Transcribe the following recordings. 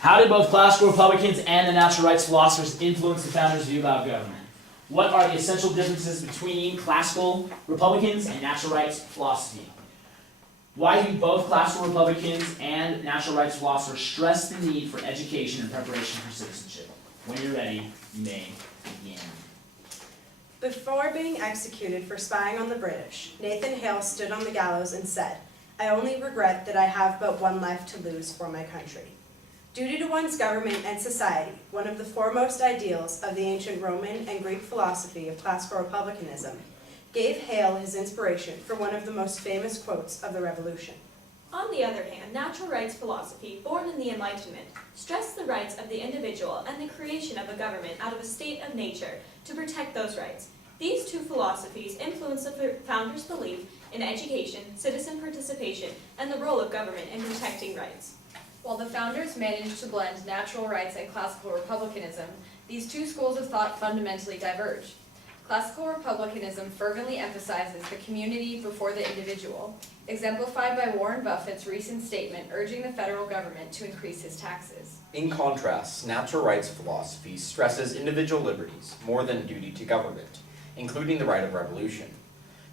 How did both classical Republicans and the natural rights philosophers influence the founders' view about government? What are the essential differences between classical Republicans and natural rights philosophy? Why do both classical Republicans and natural rights philosophers stress the need for education and preparation for citizenship? When you're ready, you may begin. Before being executed for spying on the British, Nathan Hale stood on the gallows and said, "I only regret that I have but one life to lose for my country." Duty to one's government and society, one of the foremost ideals of the ancient Roman and Greek philosophy of classical republicanism, gave Hale his inspiration for one of the most famous quotes of the Revolution. On the other hand, natural rights philosophy, born in the Enlightenment, stressed the rights of the individual and the creation of a government out of a state of nature to protect those rights. These two philosophies influenced the founders' belief in education, citizen participation, and the role of government in protecting rights. While the founders managed to blend natural rights and classical republicanism, these two schools of thought fundamentally diverge. Classical republicanism fervently emphasizes the community before the individual, exemplified by Warren Buffett's recent statement urging the federal government to increase his taxes. In contrast, natural rights philosophy stresses individual liberties more than duty to government, including the right of revolution.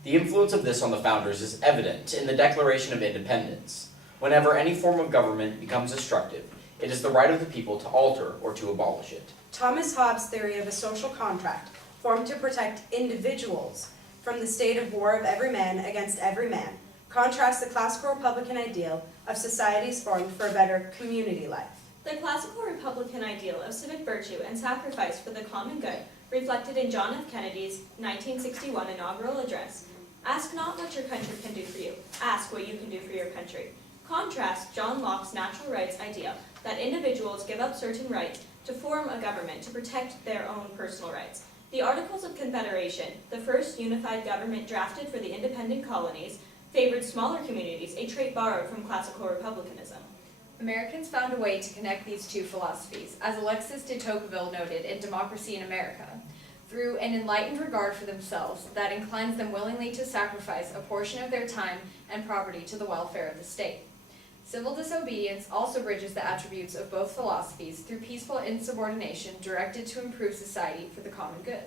The influence of this on the founders is evident in the Declaration of Independence. Whenever any form of government becomes destructive, it is the right of the people to alter or to abolish it. Thomas Hobbes' theory of a social contract, formed to protect individuals from the state of war of every man against every man, contrasts the classical Republican ideal of societies formed for a better community life. The classical Republican ideal of civic virtue and sacrifice for the common good, reflected in John F. Kennedy's 1961 inaugural address, "Ask not what your country can do for you, ask what you can do for your country," contrasts John Locke's natural rights ideal that individuals give up certain rights to form a government to protect their own personal rights. The Articles of Confederation, the first unified government drafted for the independent colonies, favored smaller communities, a trait borrowed from classical republicanism. Americans found a way to connect these two philosophies, as Alexis de Tocqueville noted in Democracy in America, through an enlightened regard for themselves that inclines them willingly to sacrifice a portion of their time and property to the welfare of the state. Civil disobedience also bridges the attributes of both philosophies through peaceful insubordination directed to improve society for the common good.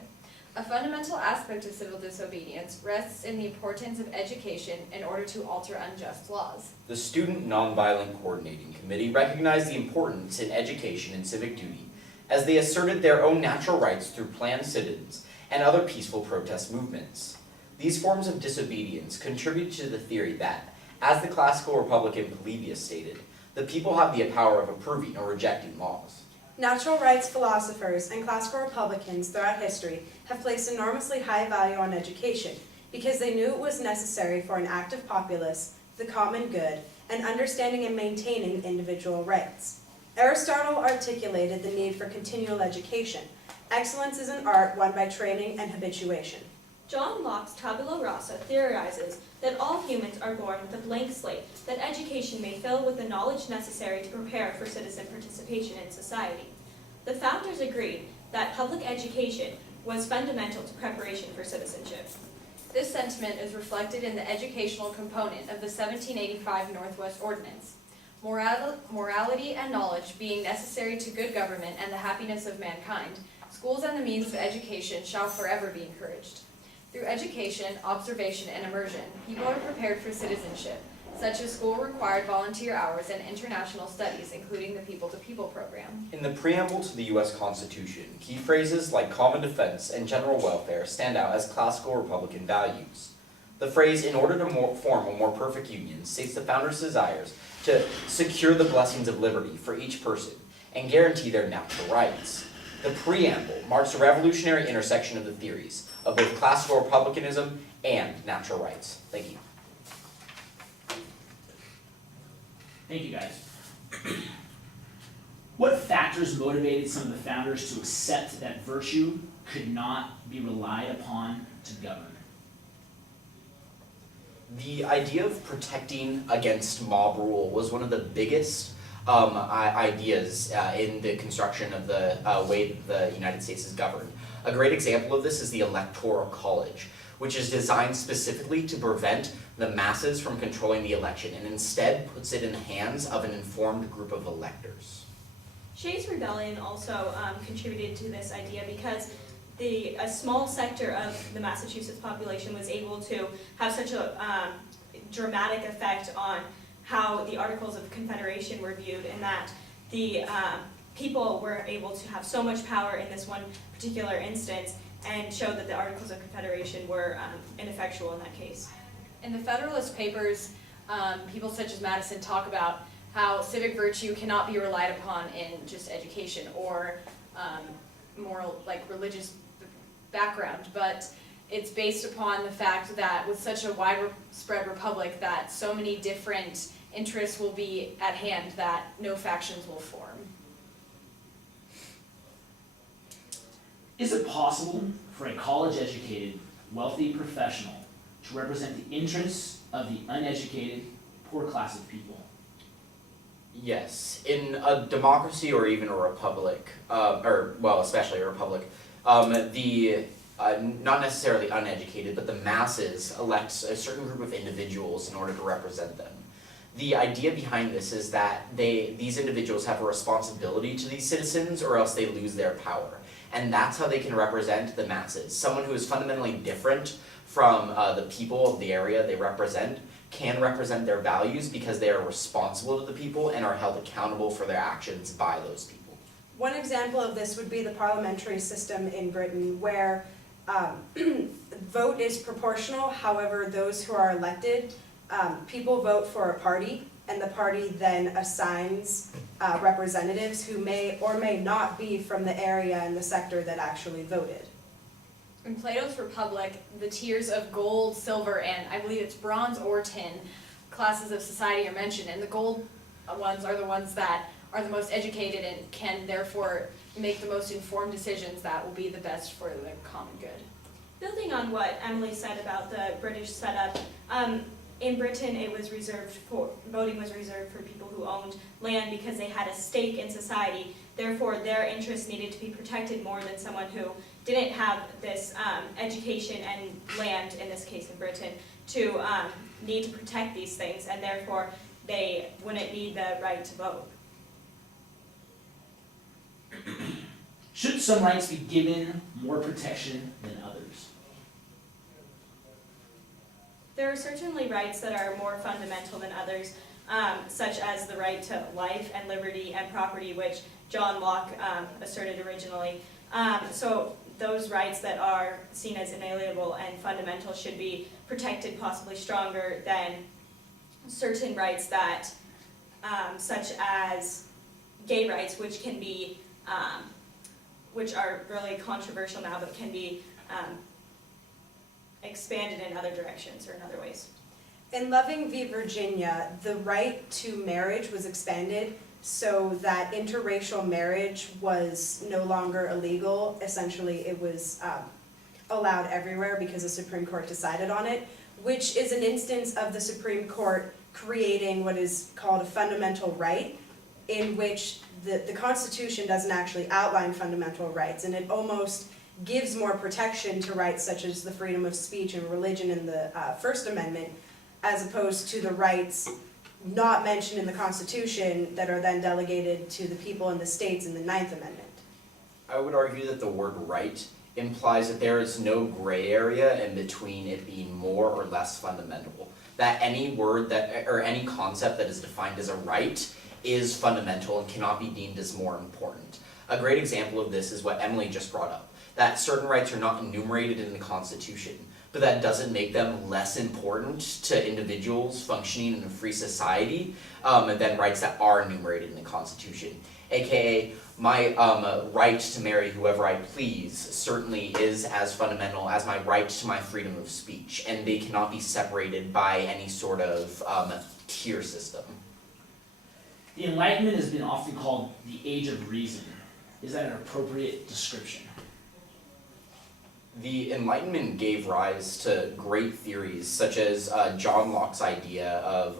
A fundamental aspect of civil disobedience rests in the importance of education in order to alter unjust laws. The Student Nonviolent Coordinating Committee recognized the importance in education and civic duty as they asserted their own natural rights through planned sit-ins and other peaceful protest movements. These forms of disobedience contribute to the theory that, as the classical Republican Polybius stated, the people have the power of approving or rejecting laws. Natural rights philosophers and classical Republicans throughout history have placed enormously high value on education because they knew it was necessary for an active populace, the common good, and understanding and maintaining individual rights. Aristotle articulated the need for continual education. Excellence is an art won by training and habituation. John Locke's tabula rasa theorizes that all humans are born with a blank slate that education may fill with the knowledge necessary to prepare for citizen participation in society. The founders agreed that public education was fundamental to preparation for citizenship. This sentiment is reflected in the educational component of the 1785 Northwest Ordinance. Morality and knowledge being necessary to good government and the happiness of mankind, schools and the means of education shall forever be encouraged. Through education, observation, and immersion, people are prepared for citizenship, such as school-required volunteer hours and international studies, including the People-to-People program. In the preamble to the U.S. Constitution, key phrases like common defense and general welfare stand out as classical Republican values. The phrase, "in order to form a more perfect union," states the founders' desires to secure the blessings of liberty for each person and guarantee their natural rights. The preamble marks a revolutionary intersection of the theories of both classical republicanism and natural rights. Thank you. Thank you, guys. What factors motivated some of the founders to accept that virtue could not be relied upon to govern? The idea of protecting against mob rule was one of the biggest ideas in the construction of the way that the United States is governed. A great example of this is the Electoral College, which is designed specifically to prevent the masses from controlling the election and instead puts it in the hands of an informed group of electors. Shays' Rebellion also contributed to this idea because a small sector of the Massachusetts population was able to have such a dramatic effect on how the Articles of Confederation were viewed, and that the people were able to have so much power in this one particular instance and showed that the Articles of Confederation were ineffectual in that case. In the Federalist Papers, people such as Madison talk about how civic virtue cannot be relied upon in just education or moral, like religious background, but it's based upon the fact that with such a widespread republic that so many different interests will be at hand that no factions will form. Is it possible for a college-educated, wealthy professional to represent the interests of the uneducated, poor class of people? Yes, in a democracy or even a republic, especially a republic, the not necessarily uneducated, but the masses elect a certain group of individuals in order to represent them. The idea behind this is that these individuals have a responsibility to these citizens, or else they lose their power. And that's how they can represent the masses. Someone who is fundamentally different from the people of the area they represent can represent their values because they are responsible to the people and are held accountable for their actions by those people. One example of this would be the parliamentary system in Britain, where vote is proportional. However, those who are elected, people vote for a party, and the party then assigns representatives who may or may not be from the area and the sector that actually voted. In Plato's Republic, the tiers of gold, silver, and I believe it's bronze or tin classes of society are mentioned, and the gold ones are the ones that are the most educated and can therefore make the most informed decisions that will be the best for the common good. Building on what Emily said about the British setup, in Britain voting was reserved for people who owned land because they had a stake in society. Therefore, their interests needed to be protected more than someone who didn't have this education and land, in this case in Britain, to need to protect these things, and therefore they wouldn't need the right to vote. Should some rights be given more protection than others? There are certainly rights that are more fundamental than others, such as the right to life and liberty and property, which John Locke asserted originally. So those rights that are seen as inalienable and fundamental should be protected possibly stronger than certain rights that, such as gay rights, which can be, which are really controversial now, but can be expanded in other directions or in other ways. In Loving v. Virginia, the right to marriage was expanded so that interracial marriage was no longer illegal. Essentially, it was allowed everywhere because the Supreme Court decided on it, which is an instance of the Supreme Court creating what is called a fundamental right, in which the Constitution doesn't actually outline fundamental rights, and it almost gives more protection to rights such as the freedom of speech and religion in the First Amendment, as opposed to the rights not mentioned in the Constitution that are then delegated to the people in the states in the Ninth Amendment. I would argue that the word right implies that there is no gray area in between it being more or less fundamental. That any word or any concept that is defined as a right is fundamental and cannot be deemed as more important. A great example of this is what Emily just brought up, that certain rights are not enumerated in the Constitution, but that doesn't make them less important to individuals functioning in a free society than rights that are enumerated in the Constitution. AKA, my right to marry whoever I please certainly is as fundamental as my right to my freedom of speech, and they cannot be separated by any sort of tier system. The Enlightenment has been often called the Age of Reason. Is that an appropriate description? The Enlightenment gave rise to great theories such as John Locke's idea of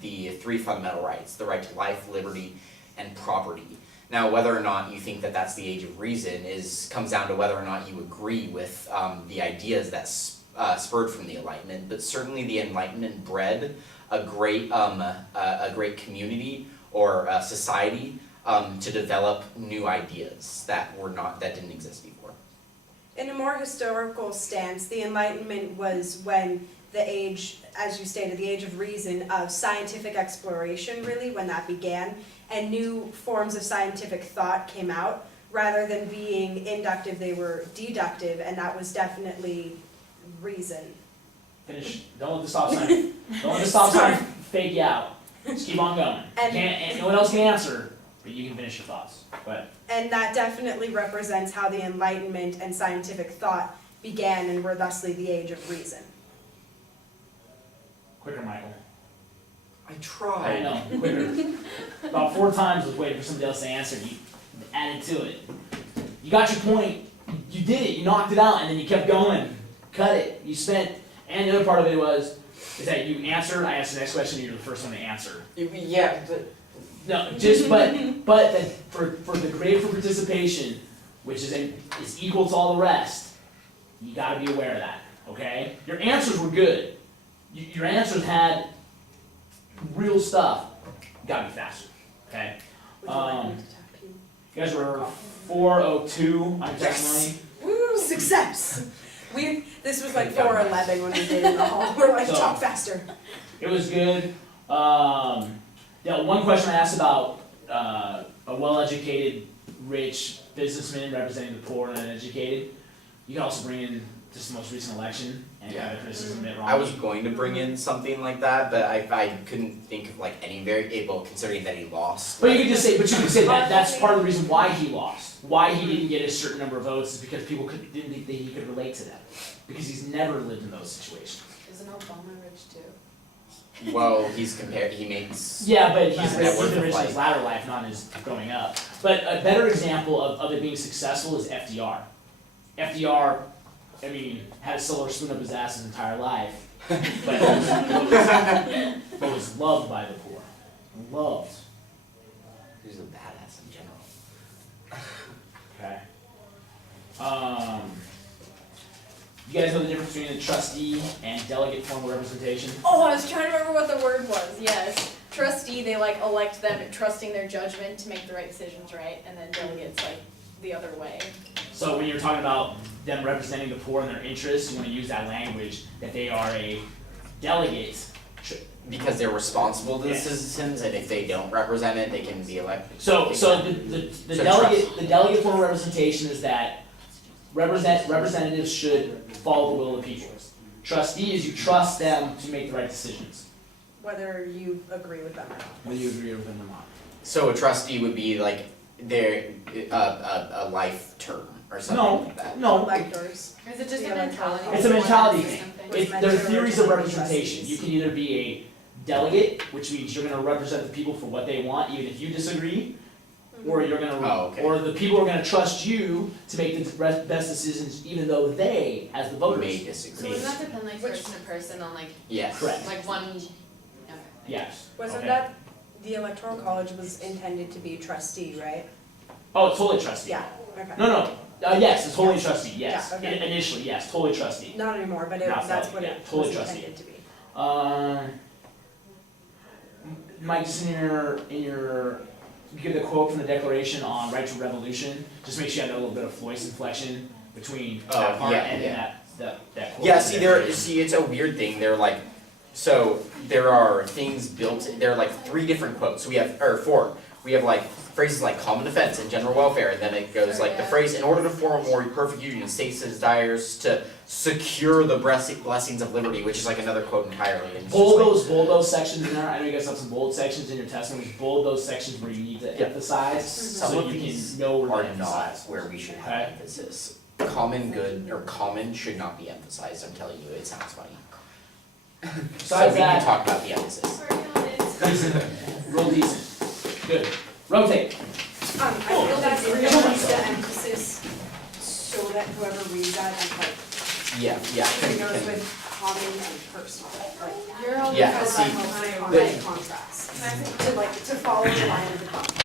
the three fundamental rights, the right to life, liberty, and property. Now, whether or not you think that that's the Age of Reason comes down to whether or not you agree with the ideas that spurred from the Enlightenment, but certainly the Enlightenment bred a great community or society to develop new ideas that didn't exist before. In a more historical stance, the Enlightenment was when the age, as you stated, the age of reason, of scientific exploration, really, when that began, and new forms of scientific thought came out. Rather than being inductive, they were deductive, and that was definitely reason. Finish. Don't let the stop sign. Don't let the stop sign fake you out. Just keep on going. And no one else can answer, but you can finish your thoughts. Go ahead. And that definitely represents how the Enlightenment and scientific thought began and were thusly the age of reason. Quicker, Michael. I I tried. know. Quicker. About 4 times I was waiting for somebody else to answer. You added to it. You got your point. You did it. You knocked it out, and then you kept going. Cut it. You spent. And the other part of it is that you answered. I asked the next question. You're the first one to answer. Yeah, but No, just but that for the grade for participation, which is equal to all the rest, you got to be aware of that. Okay. Your answers were good. Your answers had real stuff. You got to be faster. Okay. Would you like me to tap you? You guys were 402 on your testimony. Woo! Success! This was like Could've done 411 when we did in the hall. We're like, So- talk faster. It was good. Yeah, one question I asked about a well-educated, rich businessman representing the poor and uneducated. You can also bring in just the most recent election and kind of criticism of Mitt Romney. I was going to bring in something like that, but I couldn't think of like any variable considering that he lost. But you could just say, that that's part of the reason why he lost. Why he didn't get a certain number of votes is because people didn't think that he could relate to them. Because he's never lived in those situations. Isn't Obama rich too? Well, he makes. Yeah, but he's Net worth been of rich in like- his latter life, not in his growing up. But a better example of it being successful is FDR. FDR, I mean, had a silver spoon up his ass his entire life, but was loved by the poor. Loved. He's a badass in general. Okay. You guys know the difference between a trustee and delegate form of representation? Oh, I was trying to remember what the word was, yes. Trustee, they like elect them, trusting their judgment to make the right decisions, right? And then delegates like the other way. So when you're talking about them representing the poor and their interests, you want to use that language that they are a delegate. Because they're responsible to the Yes. citizens, and if they don't represent it, they can be elected. So the So delegate form of representation is that representatives should follow the will of the people. Trustees, you trust them to make the right decisions, Whether you agree with them or not. whether you agree with them or not. So a trustee would be like their a life term or something like that. No, Electors. Is it just Yeah, a mentality? it's a mentality or thing. something? There are theories of representation. You can either be a delegate, which means you're gonna represent the people for what they want, even if you disagree, or you're gonna, Oh, okay. or the people are gonna trust you to make the best decisions, even though they, as the voters. May So disagree. wouldn't that depend like Which- person to person on like Yes. Correct. one? Okay. Yes. Wasn't Okay. that, the electoral college was intended to be trustee, right? Oh, it's totally trustee. Yeah, okay. No, yes, it's totally trustee, yes. Yeah, okay. Initially, yes, totally trustee. Not anymore, but Not that's so, what yeah, it totally was trustee. intended to be. Mike, just in your, give the quote from the Declaration on right to revolution, just make sure you have a little bit of voice inflection between Oh, that part yeah, and yeah. then that quote. Yeah, from the Declaration. it's a weird thing. They're like, so there are things built. There are like 3 different quotes. Or 4. We have like phrases like common defense and general welfare, and then it goes like the phrase, in order to form a more perfect union, states desires to secure the blessings of liberty, which is like another quote entirely. And it's just like- Bold those sections in there. I know you guys have some bold sections in your testimony. Bold those sections where you need to Yeah. emphasize, Some so of you these can know where are to not emphasize. where we should have Okay. emphasis. Common good or common should not be emphasized. I'm telling you, it sounds funny. So Besides we can that, talk about the emphasis. decent, real decent, good. Rotate. I feel that's really needs the emphasis so that whoever reads that, and like, Yeah, it goes can- with common and personal, like, You're all Yeah, so see, that helps the contrast. To follow the line of the contrast.